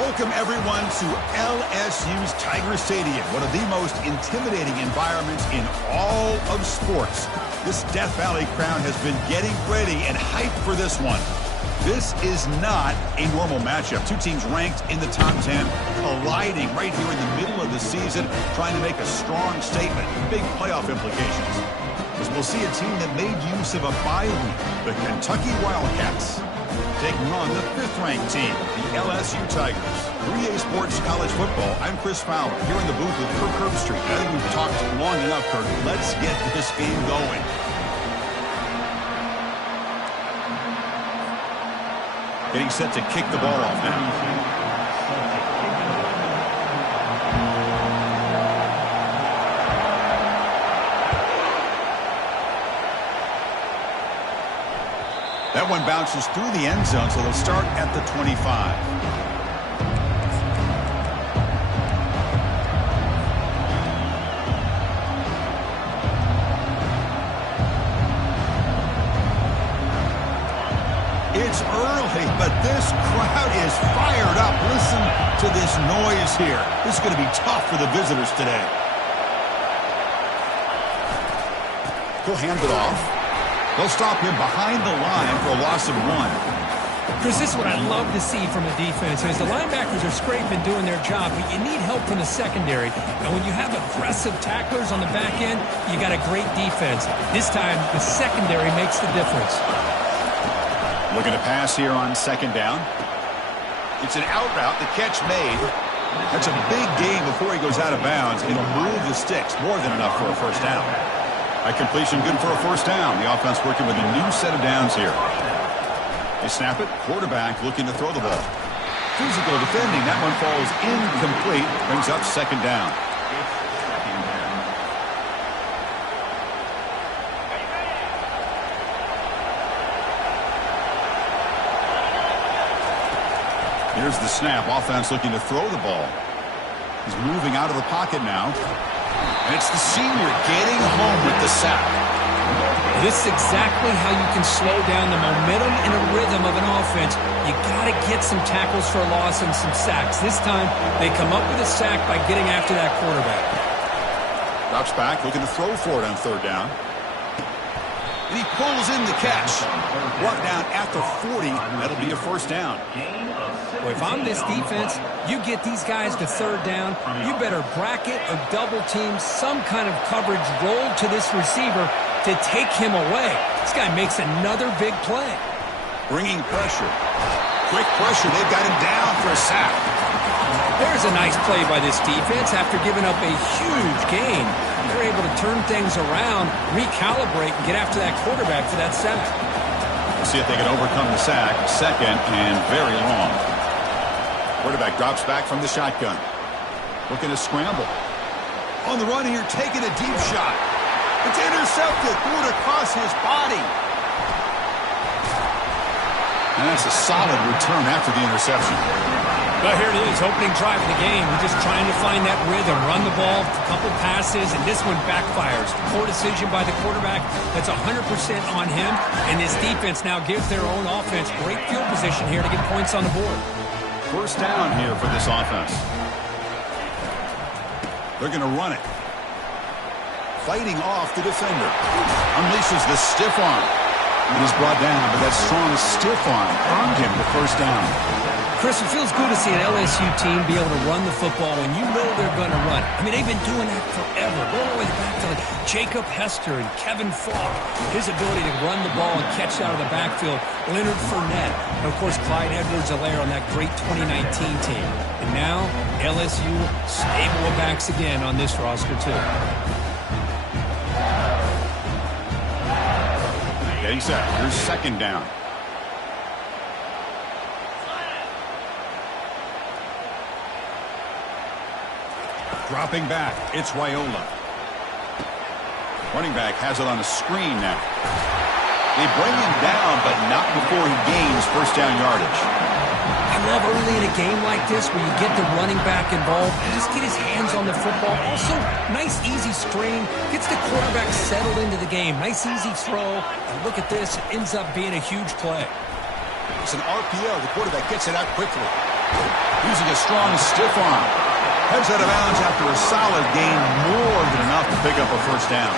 Welcome, everyone, to LSU's Tiger Stadium, one of the most intimidating environments in all of sports. This Death Valley crowd has been getting ready and hyped for this one. This is not a normal matchup. Two teams ranked in the top 10, colliding right here in the middle of the season, trying to make a strong statement, big playoff implications. As we'll see a team that made use of a bye week, the Kentucky Wildcats, taking on the 5th-ranked team, the LSU Tigers. 3A Sports College Football, I'm Chris Fowler, here in the booth with Kirk Herbstreit. I think we've talked long enough, Kirk. Let's get this game going. Getting set to kick the ball off now. That one bounces through the end zone, so they'll start at the 25. It's early, but this crowd is fired up. Listen to this noise here. This is going to be tough for the visitors today. He'll hand it off. They'll stop him behind the line for a loss of 1. Chris, this is what I love to see from a defense. As the linebackers are scraping, doing their job, but you need help from the secondary. And when you have aggressive tacklers on the back end, you got a great defense. This time, the secondary makes the difference. Looking to pass here on 2nd down. It's an out route. The catch made. That's a big gain before he goes out of bounds. It'll move the sticks. More than enough for a first down. That completion good for a first down. The offense working with a new set of downs here. They snap it. Quarterback looking to throw the ball. Physical defending. That one falls incomplete. Brings up 2nd down. Here's the snap. Offense looking to throw the ball. He's moving out of the pocket now. And it's the senior getting home with the sack. This is exactly how you can slow down the momentum and a rhythm of an offense. You got to get some tackles for a loss and some sacks. This time, they come up with a sack by getting after that quarterback. Drops back, looking to throw for it on 3rd down. And he pulls in the catch. Brought down at the 40. That'll be a first down. Well, if I'm this defense, you get these guys to 3rd down, you better bracket or double team some kind of coverage roll to this receiver to take him away. This guy makes another big play. Bringing pressure. Quick pressure. They've got him down for a sack. There's a nice play by this defense after giving up a huge gain. They're able to turn things around, recalibrate, and get after that quarterback for that sack. We'll see if they can overcome the sack. 2nd and very long. Quarterback drops back from the shotgun. Looking to scramble. On the run here, taking a deep shot. It's intercepted. Threw it across his body. And that's a solid return after the interception. But here it is, opening drive of the game. We're just trying to find that rhythm, run the ball, a couple passes, and this one backfires. Poor decision by the quarterback. That's 100% on him. And this defense now gives their own offense great field position here to get points on the board. First down here for this offense. They're going to run it. Fighting off the defender. Unleashes the stiff arm. It is brought down, but that strong stiff arm earned him the first down. Chris, it feels good to see an LSU team be able to run the football when you know they're going to run. I mean, they've been doing that forever. Going all the way back to like Jacob Hester and Kevin Falk. His ability to run the ball and catch out of the backfield. Leonard Fournette. And, of course, Clyde Edwards-Helaire on that great 2019 team. And now, LSU stable of backs again on this roster, too. Getting set. Here's 2nd down. Dropping back, it's Raiola. Running back has it on a screen now. They bring him down, but not before he gains first down yardage. I love early in a game like this where you get the running back involved and just get his hands on the football. Also, nice easy screen. Gets the quarterback settled into the game. Nice easy throw. And look at this. It ends up being a huge play. It's an RPO. The quarterback gets it out quickly. Using a strong stiff arm. Heads out of bounds after a solid gain, more than enough to pick up a first down.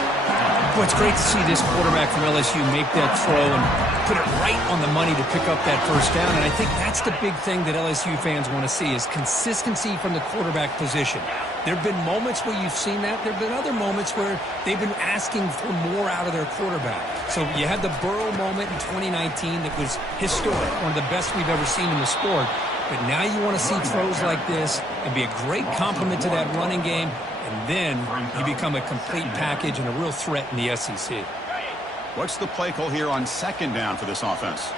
Well, it's great to see this quarterback from LSU make that throw and put it right on the money to pick up that first down. And I think that's the big thing that LSU fans want to see is consistency from the quarterback position. There have been moments where you've seen that. There have been other moments where they've been asking for more out of their quarterback. So you had the Burrow moment in 2019 that was historic, one of the best we've ever seen in the sport. But now you want to see throws like this and be a great complement to that running game. And then you become a complete package and a real threat in the SEC. What's the play call here on second down for this offense?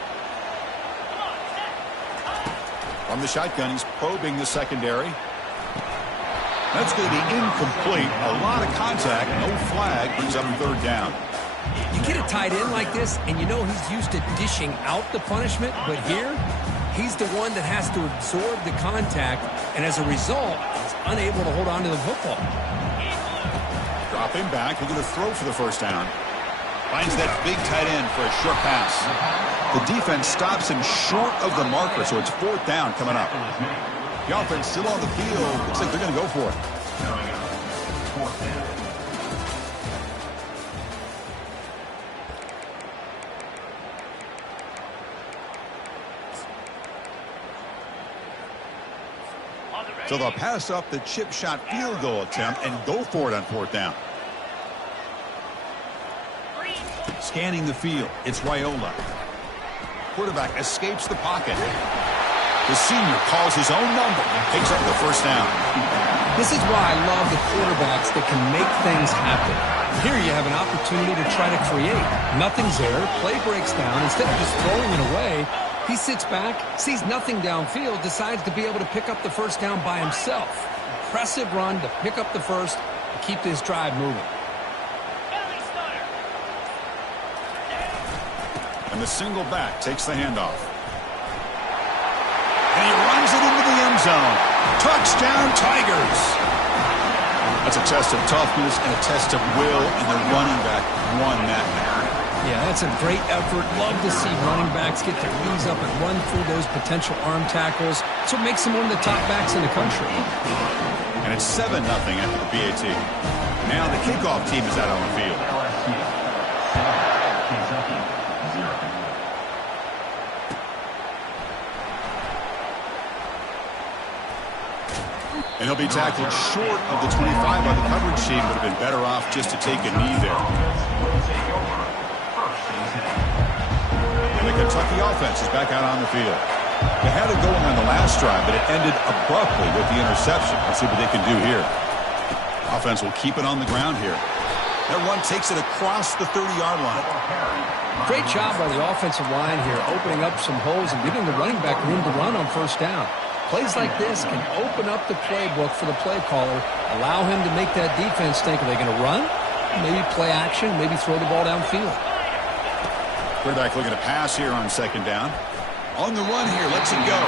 From the shotgun, he's probing the secondary. That's going to be incomplete. A lot of contact, no flag, brings up third down. You get a tight end like this, and you know he's used to dishing out the punishment, but here, he's the one that has to absorb the contact, and as a result, he's unable to hold on to the football. Dropping back, looking to throw for the first down. Finds that big tight end for a short pass. The defense stops him short of the marker, so it's fourth down coming up. The offense still on the field. Looks like they're going to go for it. So they'll pass up the chip shot field goal attempt and go for it on fourth down. Scanning the field, it's Raiola. Quarterback escapes the pocket. The senior calls his own number and picks up the first down. This is why I love the quarterbacks that can make things happen. Here you have an opportunity to try to create. Nothing's there. Play breaks down. Instead of just throwing it away, he sits back, sees nothing downfield, decides to be able to pick up the first down by himself. Impressive run to pick up the first and keep this drive moving. And the single back takes the handoff. And he runs it into the end zone. Touchdown, Tigers. That's a test of toughness and a test of will, and the running back won that match. Yeah, that's a great effort. Love to see running backs get their knees up and run through those potential arm tackles. That's what makes them one of the top backs in the country. And it's 7-0 after the PAT. Now the kickoff team is out on the field. And he'll be tackled short of the 25 by the coverage team. Would have been better off just to take a knee there. And the Kentucky offense is back out on the field. They had it going on the last drive, but it ended abruptly with the interception. Let's see what they can do here. Offense will keep it on the ground here. That run takes it across the 30-yard line. Great job by the offensive line here, opening up some holes and giving the running back room to run on first down. Plays like this can open up the playbook for the play caller, allow him to make that defense think, are they going to run? Maybe play action, maybe throw the ball downfield. Quarterback looking to pass here on second down. On the run here, lets it go.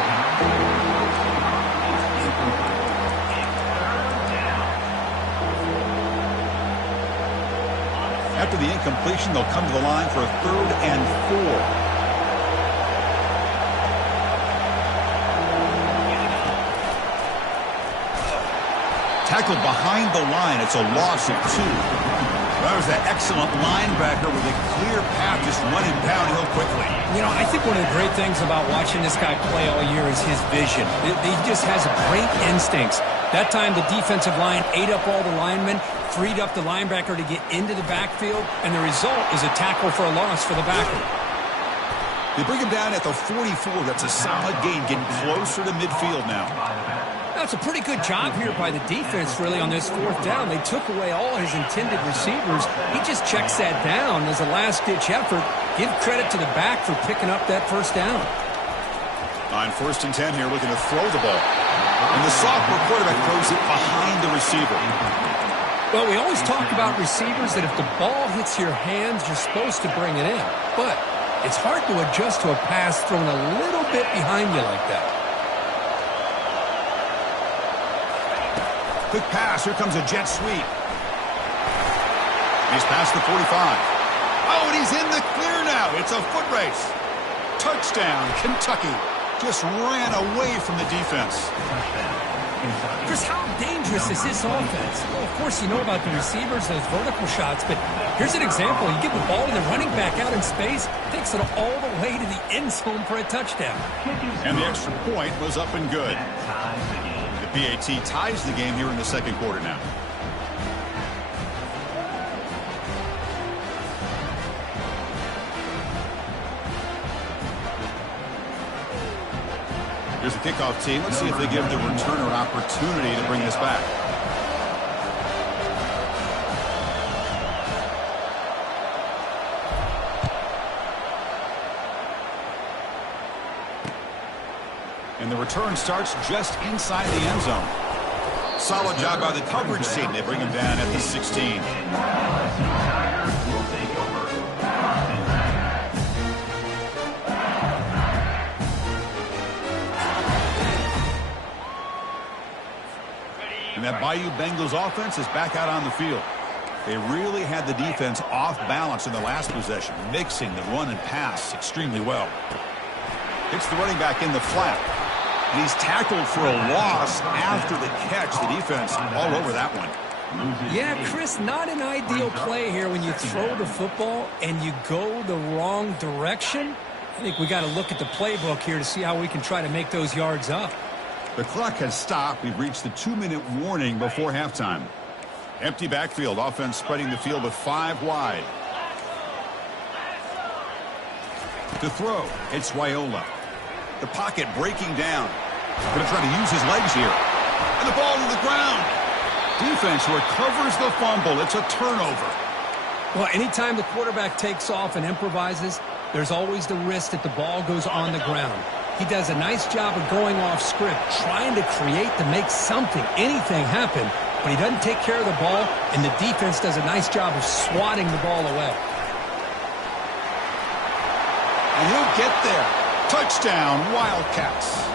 After the incompletion, they'll come to the line for a 3rd and 4. Tackled behind the line. It's a loss of 2. That was that excellent linebacker with a clear path just running downhill quickly. You know, I think one of the great things about watching this guy play all year is his vision. He just has great instincts. That time the defensive line ate up all the linemen, freed up the linebacker to get into the backfield, and the result is a tackle for a loss for the backer. They bring him down at the 44. That's a solid gain, getting closer to midfield now. That's a pretty good job here by the defense, really, on this 4th down. They took away all his intended receivers. He just checks that down as a last-ditch effort. Give credit to the back for picking up that first down. On 1st and 10 here, looking to throw the ball. And the sophomore quarterback throws it behind the receiver. Well, we always talk about receivers that if the ball hits your hands, you're supposed to bring it in. But it's hard to adjust to a pass thrown a little bit behind you like that. Quick pass. Here comes a jet sweep. He's past the 45. Oh, and he's in the clear now. It's a foot race. Touchdown, Kentucky. Just ran away from the defense. Chris, how dangerous is this offense? Well, of course, you know about the receivers, those vertical shots, but here's an example. You give the ball to the running back out in space, takes it all the way to the end zone for a touchdown. And the extra point was up and good. The PAT ties the game here in the second quarter now. Here's the kickoff team. Let's see if they give the returner an opportunity to bring this back. And the return starts just inside the end zone. Solid job by the coverage team. They bring him down at the 16. And that Bayou Bengals offense is back out on the field. They really had the defense off balance in the last possession, mixing the run and pass extremely well. Hits the running back in the flat. And he's tackled for a loss after the catch. The defense all over that one. Yeah, Chris, not an ideal play here when you throw the football and you go the wrong direction. I think we got to look at the playbook here to see how we can try to make those yards up. The clock has stopped. We've reached the 2-minute warning before halftime. Empty backfield. Offense spreading the field with 5 wide. To throw, it's Raiola. The pocket breaking down. Going to try to use his legs here. And the ball to the ground. Defense recovers the fumble. It's a turnover. Well, anytime the quarterback takes off and improvises, there's always the risk that the ball goes on the ground. He does a nice job of going off script, trying to create to make something, anything happen, but he doesn't take care of the ball, and the defense does a nice job of swatting the ball away. And he'll get there. Touchdown, Wildcats.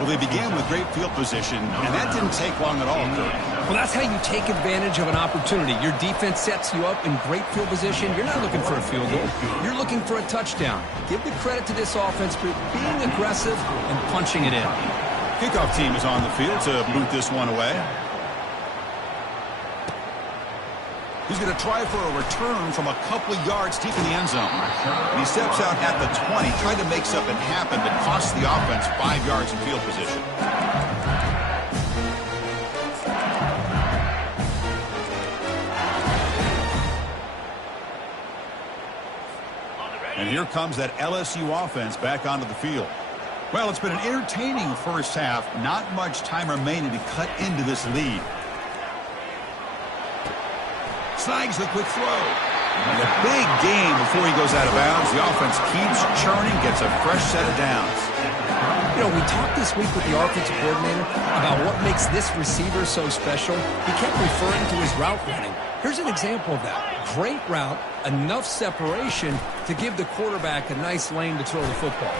Well, they began with great field position, and that didn't take long at all, Kurt. Well, that's how you take advantage of an opportunity. Your defense sets you up in great field position. You're not looking for a field goal. You're looking for a touchdown. Give the credit to this offense for being aggressive and punching it in. Kickoff team is on the field to boot this one away. He's going to try for a return from a couple of yards deep in the end zone. And he steps out at the 20, tried to make something happen, but costs the offense 5 yards in field position. And here comes that LSU offense back onto the field. Well, it's been an entertaining first half. Not much time remaining to cut into this lead. Snags the quick throw. And a big game before he goes out of bounds. The offense keeps churning, gets a fresh set of downs. You know, we talked this week with the offensive coordinator about what makes this receiver so special. He kept referring to his route running. Here's an example of that. Great route, enough separation to give the quarterback a nice lane to throw the football.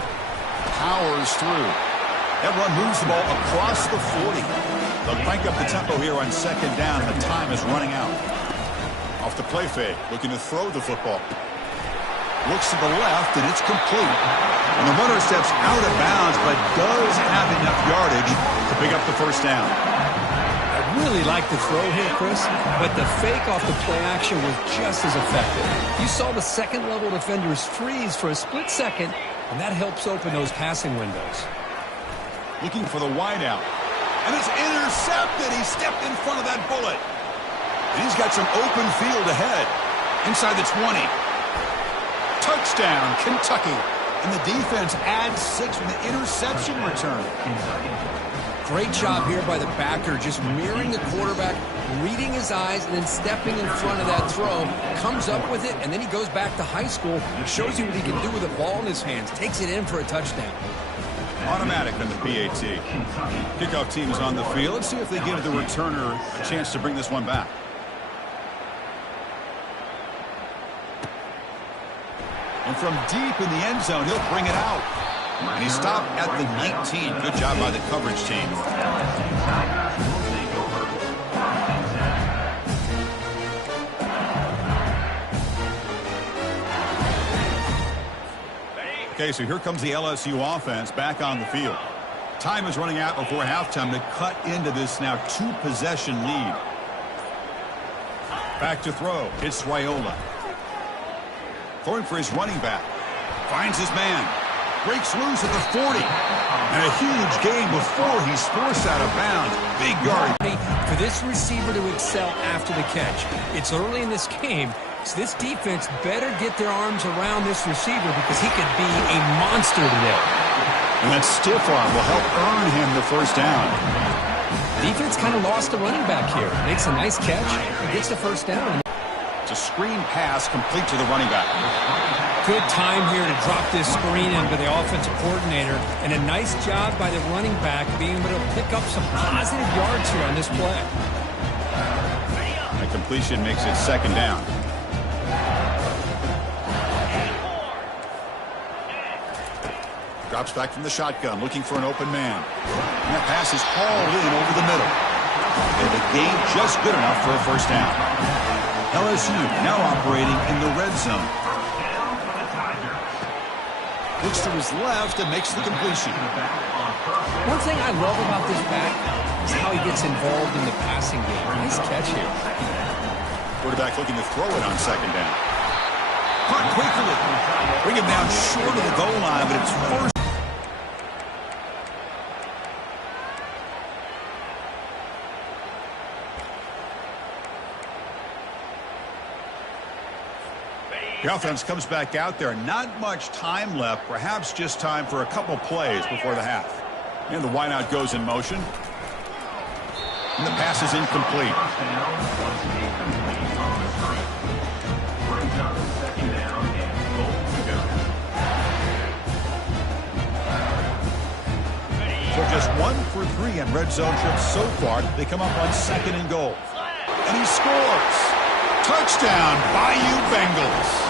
Powers through. That run moves the ball across the 40. They'll crank up the tempo here on second down, and the time is running out. Off the play fake, looking to throw the football. Looks to the left, and it's complete. And the runner steps out of bounds, but does have enough yardage to pick up the first down. I really like the throw here, Chris, but the fake off the play action was just as effective. You saw the second-level defenders freeze for a split second, and that helps open those passing windows. Looking for the wideout. And it's intercepted. He stepped in front of that bullet. And he's got some open field ahead. Inside the 20. Touchdown, Kentucky. And the defense adds 6 with the interception return. Great job here by the backer, just mirroring the quarterback, reading his eyes, and then stepping in front of that throw. Comes up with it, and then he goes back to high school. Shows you what he can do with the ball in his hands. Takes it in for a touchdown. Automatic on the PAT. Kickoff team is on the field. Let's see if they give the returner a chance to bring this one back. And from deep in the end zone, he'll bring it out. And he stopped at the 19. Good job by the coverage team. Okay, so here comes the LSU offense back on the field. Time is running out before halftime to cut into this now 2-possession lead. Back to throw. It's Raiola. Throwing for his running back. Finds his man. Breaks loose at the 40. And a huge gain before he's forced out of bounds. Big yard. For this receiver to excel after the catch. It's early in this game, so this defense better get their arms around this receiver because he could be a monster today. And that stiff arm will help earn him the first down. Defense kind of lost the running back here. Makes a nice catch. Gets the first down. It's a screen pass complete to the running back. Good time here to drop this screen into the offensive coordinator. And a nice job by the running back being able to pick up some positive yards here on this play. The completion makes it second down. Drops back from the shotgun, looking for an open man. And that pass is hauled in over the middle. And the gain just good enough for a first down. LSU now operating in the red zone. Looks to his left and makes the completion. One thing I love about this back is how he gets involved in the passing game. Nice catch here. Quarterback looking to throw it on second down. Caught quickly. Bring him down short of the goal line, but it's first. The offense comes back out there. Not much time left. Perhaps just time for a couple plays before the half. And the wideout goes in motion. And the pass is incomplete. So just 1 for 3 on red zone trips so far. They come up on second and goal. And he scores. Touchdown, Bayou Bengals.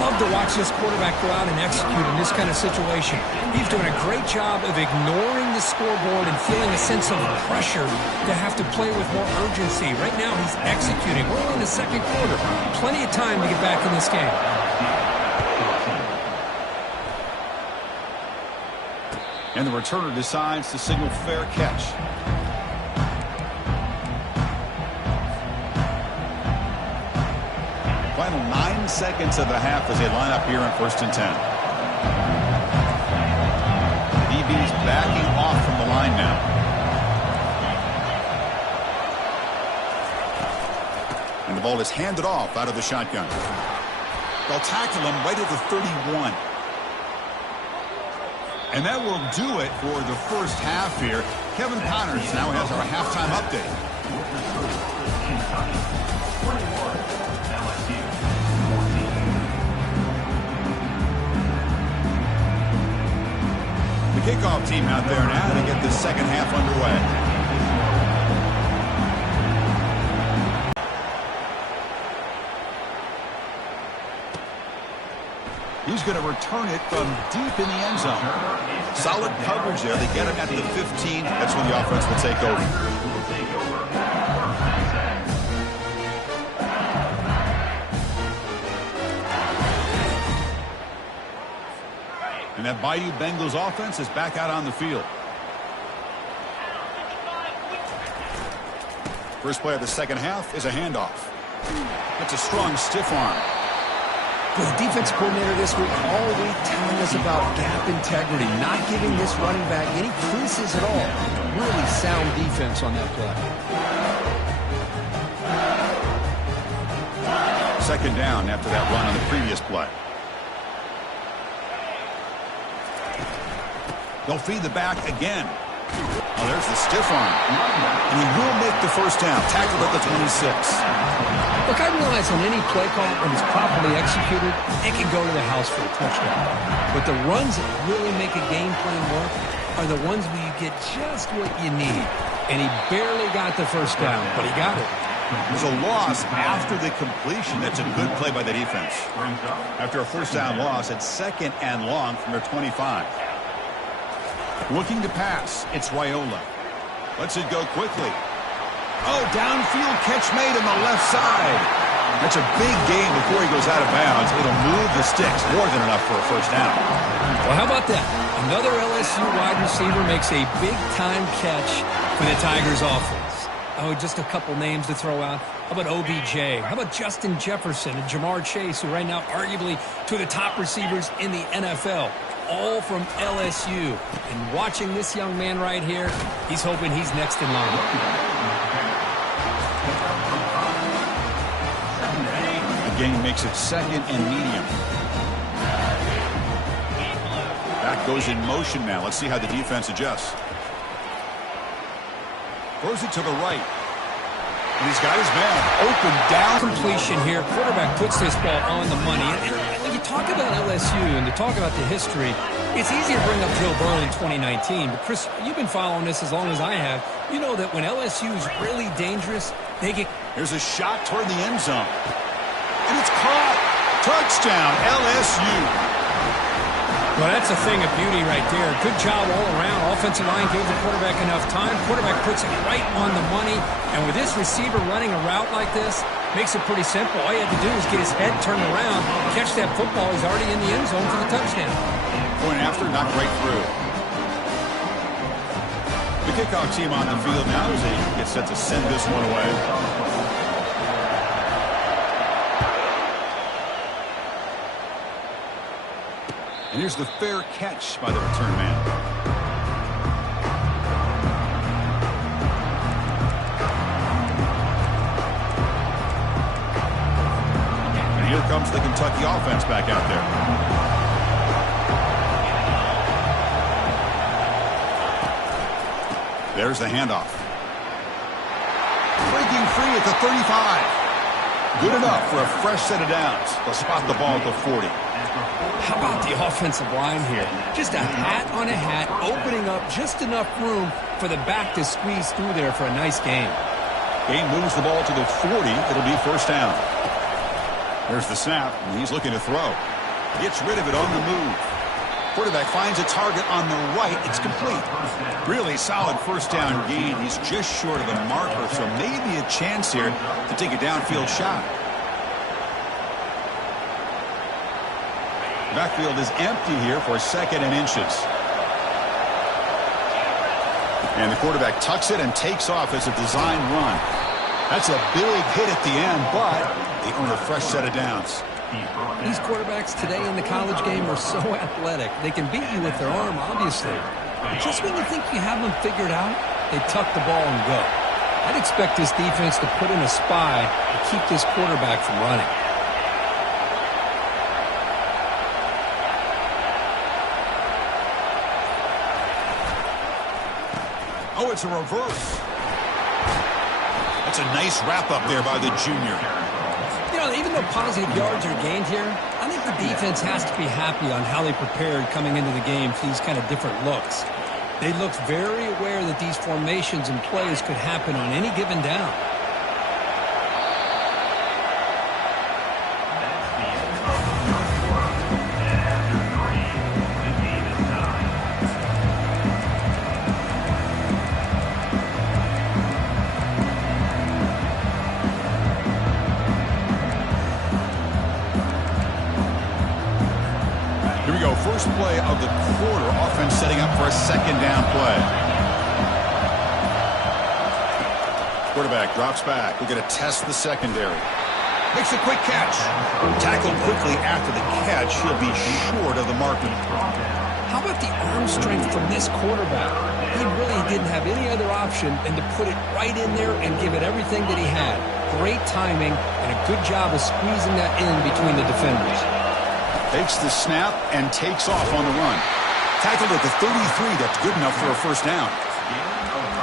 Love to watch this quarterback go out and execute in this kind of situation. He's doing a great job of ignoring the scoreboard and feeling a sense of pressure to have to play with more urgency. Right now, he's executing. We're in the second quarter. Plenty of time to get back in this game. And the returner decides to signal fair catch. Final 9 seconds of the half as they line up here in 1st and 10. DB's backing off from the line now. And the ball is handed off out of the shotgun. They'll tackle him right at the 31. And that will do it for the first half here. Kevin Connors now has our halftime update. The kickoff team out there now to get the second half underway. He's going to return it from deep in the end zone. Solid coverage there. They get him at the 15. That's when the offense will take over. And that Bayou Bengals offense is back out on the field. First play of the second half is a handoff. That's a strong stiff arm. The defense coordinator this week all week telling us about gap integrity, not giving this running back any creases at all. Really sound defense on that play. Second down after that run on the previous play. They'll feed the back again. Oh, there's the stiff arm. And he will make the first down. Tackled at the 26. Look, I realize on any play call, when it's properly executed, it can go to the house for a touchdown. But the runs that really make a game plan work are the ones where you get just what you need. And he barely got the first down, but he got it. There's a loss after the completion. That's a good play by the defense. After a first down loss, it's second and long from their 25. Looking to pass, it's Raiola. Lets it go quickly. Oh, downfield catch made on the left side. That's a big gain before he goes out of bounds. It'll move the sticks, more than enough for a first down. Well, how about that? Another LSU wide receiver makes a big-time catch for the Tigers offense. Oh, just a couple names to throw out. How about OBJ? How about Justin Jefferson and Jamar Chase, who right now arguably two of the top receivers in the NFL, all from LSU. And watching this young man right here, he's hoping he's next in line. The game makes it second and medium. Back goes in motion now. Let's see how the defense adjusts. Throws it to the right. And he's got his man open down. Completion here. Quarterback puts this ball on the money. And when you talk about LSU and to talk about the history, it's easy to bring up Joe Burrow in 2019. But, Chris, you've been following this as long as I have. You know that when LSU is really dangerous, they get... Here's a shot toward the end zone. And it's caught. Touchdown, LSU. Well, that's a thing of beauty right there. Good job all around. Offensive line gave the quarterback enough time. Quarterback puts it right on the money. And with this receiver running a route like this, makes it pretty simple. All you had to do is get his head turned around, catch that football. He's already in the end zone for the touchdown. Point after, knocked right through. The kickoff team on the field now as they get set to send this one away. And here's the fair catch by the return man. And here comes the Kentucky offense back out there. There's the handoff. Breaking free at the 35. Good enough for a fresh set of downs. They'll spot the ball at the 40. How about the offensive line here? Just a hat on a hat, opening up just enough room for the back to squeeze through there for a nice gain. Game moves the ball to the 40. It'll be first down. There's the snap, and he's looking to throw. Gets rid of it on the move. Quarterback finds a target on the right. It's complete. Really solid first down gain. He's just short of the marker, so maybe a chance here to take a downfield shot. Backfield is empty here for second and inches. And the quarterback tucks it and takes off as a design run. That's a big hit at the end, but they earn a fresh set of downs. These quarterbacks today in the college game are so athletic. They can beat you with their arm, obviously. But just when you think you have them figured out, they tuck the ball and go. I'd expect this defense to put in a spy to keep this quarterback from running. Oh, it's a reverse. That's a nice wrap-up there by the junior. You know, even though positive yards are gained here, I think the defense has to be happy on how they prepared coming into the game for these kind of different looks. They looked very aware that these formations and plays could happen on any given down. First play of the quarter. Offense setting up for a second down play. Quarterback drops back. We're going to test the secondary. Makes a quick catch. Tackled quickly after the catch. He'll be short of the marker. How about the arm strength from this quarterback? He really didn't have any other option than to put it right in there and give it everything that he had. Great timing and a good job of squeezing that in between the defenders. Takes the snap and takes off on the run. Tackled at the 33. That's good enough for a first down.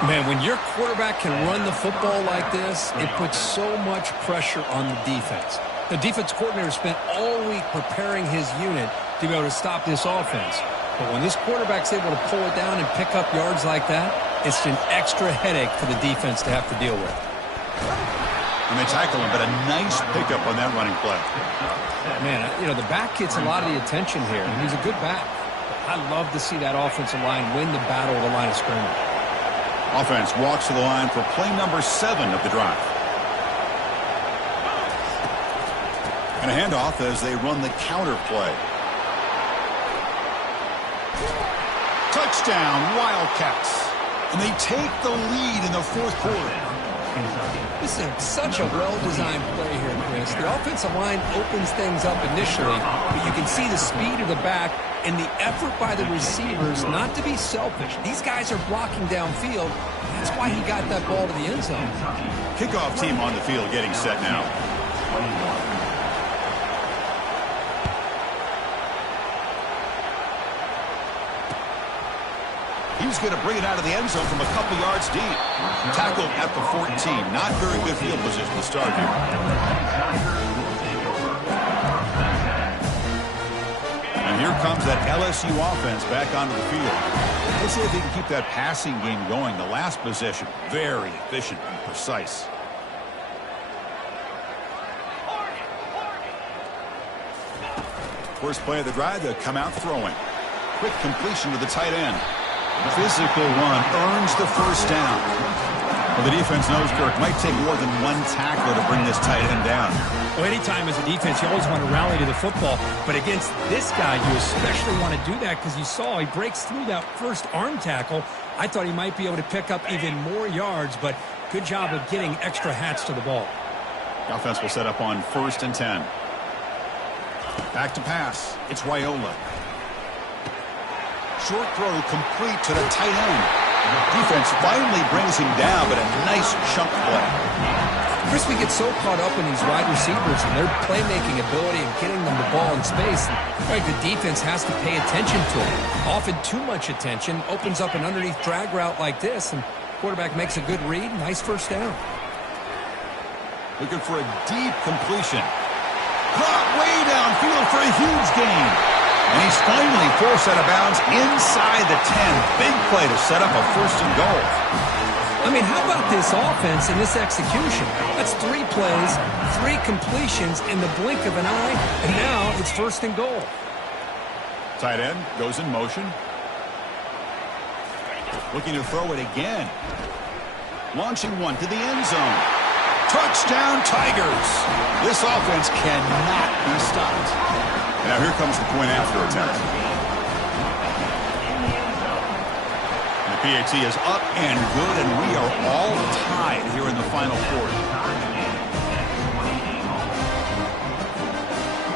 Man, when your quarterback can run the football like this, it puts so much pressure on the defense. The defense coordinator spent all week preparing his unit to be able to stop this offense. But when this quarterback's able to pull it down and pick up yards like that, it's an extra headache for the defense to have to deal with. And they tackle him, but a nice pickup on that running play. Man, you know, the back gets a lot of the attention here, and he's a good back. I love to see that offensive line win the battle of the line of scrimmage. Offense walks to the line for play number 7 of the drive. And a handoff as they run the counter play. Touchdown, Wildcats. And they take the lead in the fourth quarter. This is such a well-designed play here, Chris. The offensive line opens things up initially, but you can see the speed of the back and the effort by the receivers not to be selfish. These guys are blocking downfield. That's why he got that ball to the end zone. Kickoff team on the field getting set now. He's going to bring it out of the end zone from a couple yards deep. Tackled at the 14. Not very good field position to start here. And here comes that LSU offense back onto the field. Let's see if they can keep that passing game going. The last possession, very efficient and precise. First play of the drive, they'll come out throwing. Quick completion to the tight end. Physical run earns the first down. Well, the defense knows, Kirk, might take more than one tackler to bring this tight end down. Well, anytime as a defense, you always want to rally to the football. But against this guy, you especially want to do that because you saw he breaks through that first arm tackle. I thought he might be able to pick up even more yards, but good job of getting extra hats to the ball. The offense will set up on 1st and 10. Back to pass. It's Raiola. Short throw complete to the tight end. Defense finally brings him down, but a nice chunk play. Chris, we get so caught up in these wide receivers and their playmaking ability and getting them the ball in space. Right, the defense has to pay attention to it. Often too much attention opens up an underneath drag route like this, and quarterback makes a good read. Nice first down. Looking for a deep completion. Caught way downfield for a huge gain. And he's finally forced out of bounds inside the 10. Big play to set up a 1st and goal. I mean, how about this offense and this execution? That's 3 plays, 3 completions in the blink of an eye, and now it's 1st and goal. Tight end goes in motion. Looking to throw it again. Launching one to the end zone. Touchdown, Tigers. This offense cannot be stopped. Now here comes the point after attempt. The PAT is up and good, and we are all tied here in the final quarter.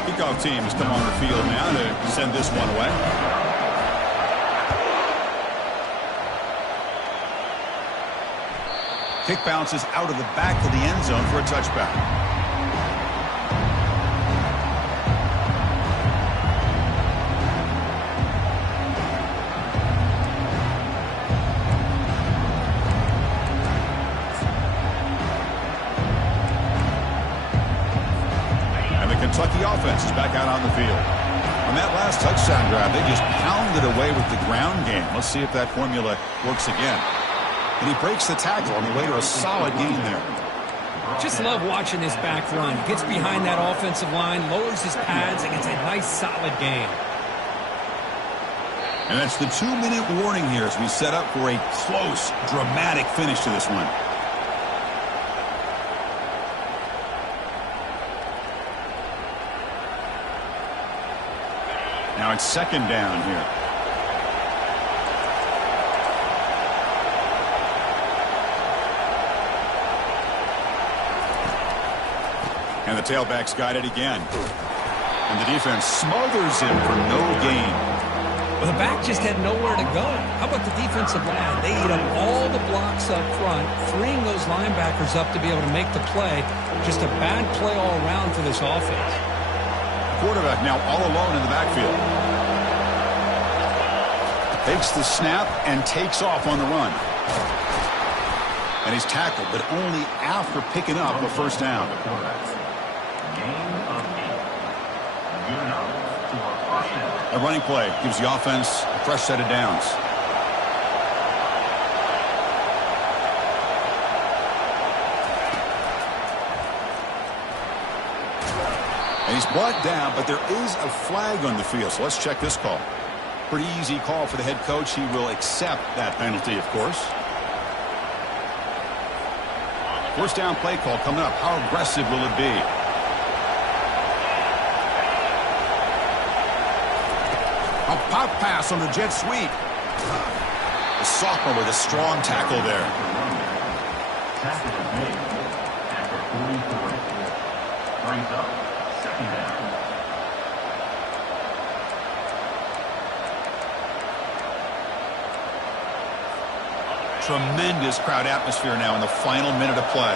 Kickoff team has come on the field now to send this one away. Kick bounces out of the back of the end zone for a touchback. Kentucky offense is back out on the field. On that last touchdown drive, they just pounded away with the ground game. Let's see if that formula works again. And he breaks the tackle on the way to a solid gain there. Just love watching this back run. Gets behind that offensive line, lowers his pads, and gets a nice solid gain. And that's the 2-minute warning here as we set up for a close, dramatic finish to this one. Now it's 2nd down here. And the tailback's got it again. And the defense smothers him for no gain. Well, the back just had nowhere to go. How about the defensive line? They eat up all the blocks up front, freeing those linebackers up to be able to make the play. Just a bad play all around for this offense. Quarterback now all alone in the backfield. Takes the snap and takes off on the run. And he's tackled, but only after picking up a 1st down. A running play gives the offense a fresh set of downs. And he's brought down, but there is a flag on the field. So let's check this call. Pretty easy call for the head coach. He will accept that penalty, of course. 1st down play call coming up. How aggressive will it be? A pop pass on the jet sweep. The sophomore with a strong tackle there. Tackle is made at the 44. Brings up second down. Tremendous crowd atmosphere now in the final minute of play.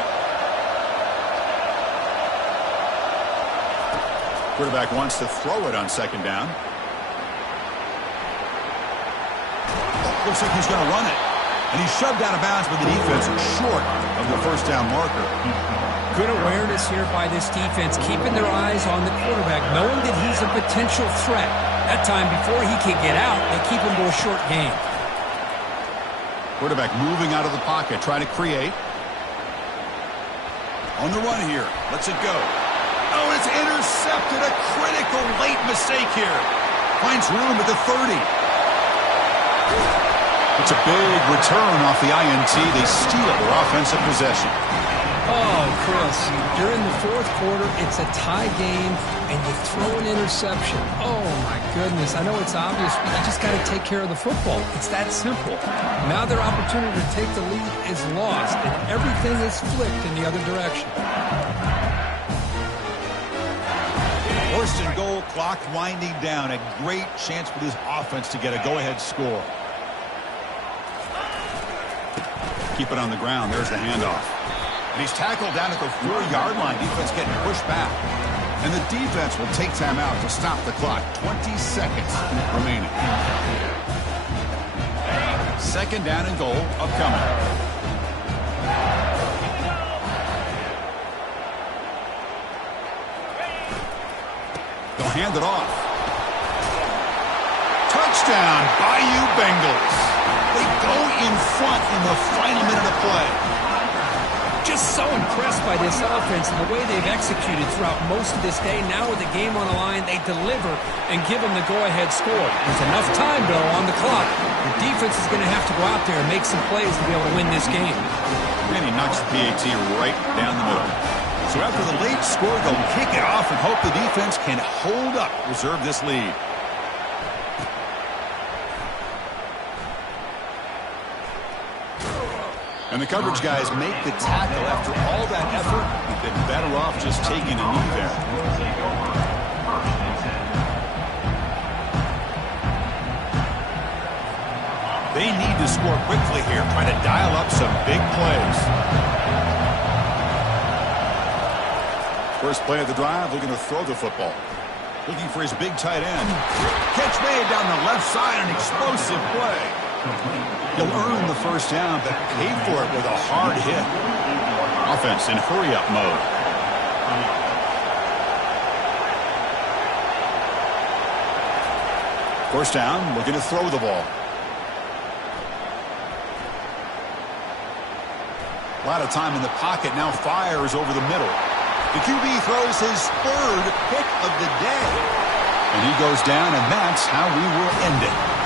Quarterback wants to throw it on second down. Looks like he's going to run it. And he's shoved out of bounds, but the defense is short of the first down marker. Good awareness here by this defense, keeping their eyes on the quarterback, knowing that he's a potential threat. That time, before he can get out, they keep him to a short game. Quarterback moving out of the pocket, trying to create. On the run here. Lets it go. Oh, it's intercepted. A critical late mistake here. Finds room at the 30. It's a big return off the INT. They steal their offensive possession. Oh, Chris, during the fourth quarter, it's a tie game, and you throw an interception. Oh, my goodness. I know it's obvious, but you just got to take care of the football. It's that simple. Now their opportunity to take the lead is lost, and everything is flipped in the other direction. First and goal, clock winding down. A great chance for this offense to get a go-ahead score. Keep it on the ground. There's the handoff. And he's tackled down at the 4-yard line. Defense getting pushed back. And the defense will take time out to stop the clock. 20 seconds remaining. Second down and goal upcoming. They'll hand it off. Touchdown, Bayou Bengals. They go in front in the final minute of play. Just so impressed by this offense and the way they've executed throughout most of this day. Now with the game on the line, they deliver and give them the go-ahead score. There's enough time, though, on the clock. The defense is going to have to go out there and make some plays to be able to win this game. And he knocks the PAT right down the middle. So after the late score, they'll kick it off and hope the defense can hold up, reserve this lead. And the coverage guys make the tackle. After all that effort, they've been better off just taking a knee there. They need to score quickly here, trying to dial up some big plays. First play of the drive, looking to throw the football. Looking for his big tight end. Catch made down the left side, an explosive play. He'll earn the first down, but pay for it with a hard hit. Offense in hurry-up mode. First down, looking to throw the ball. A lot of time in the pocket, now fires over the middle. The QB throws his third pick of the day. And he goes down, and that's how we will end it.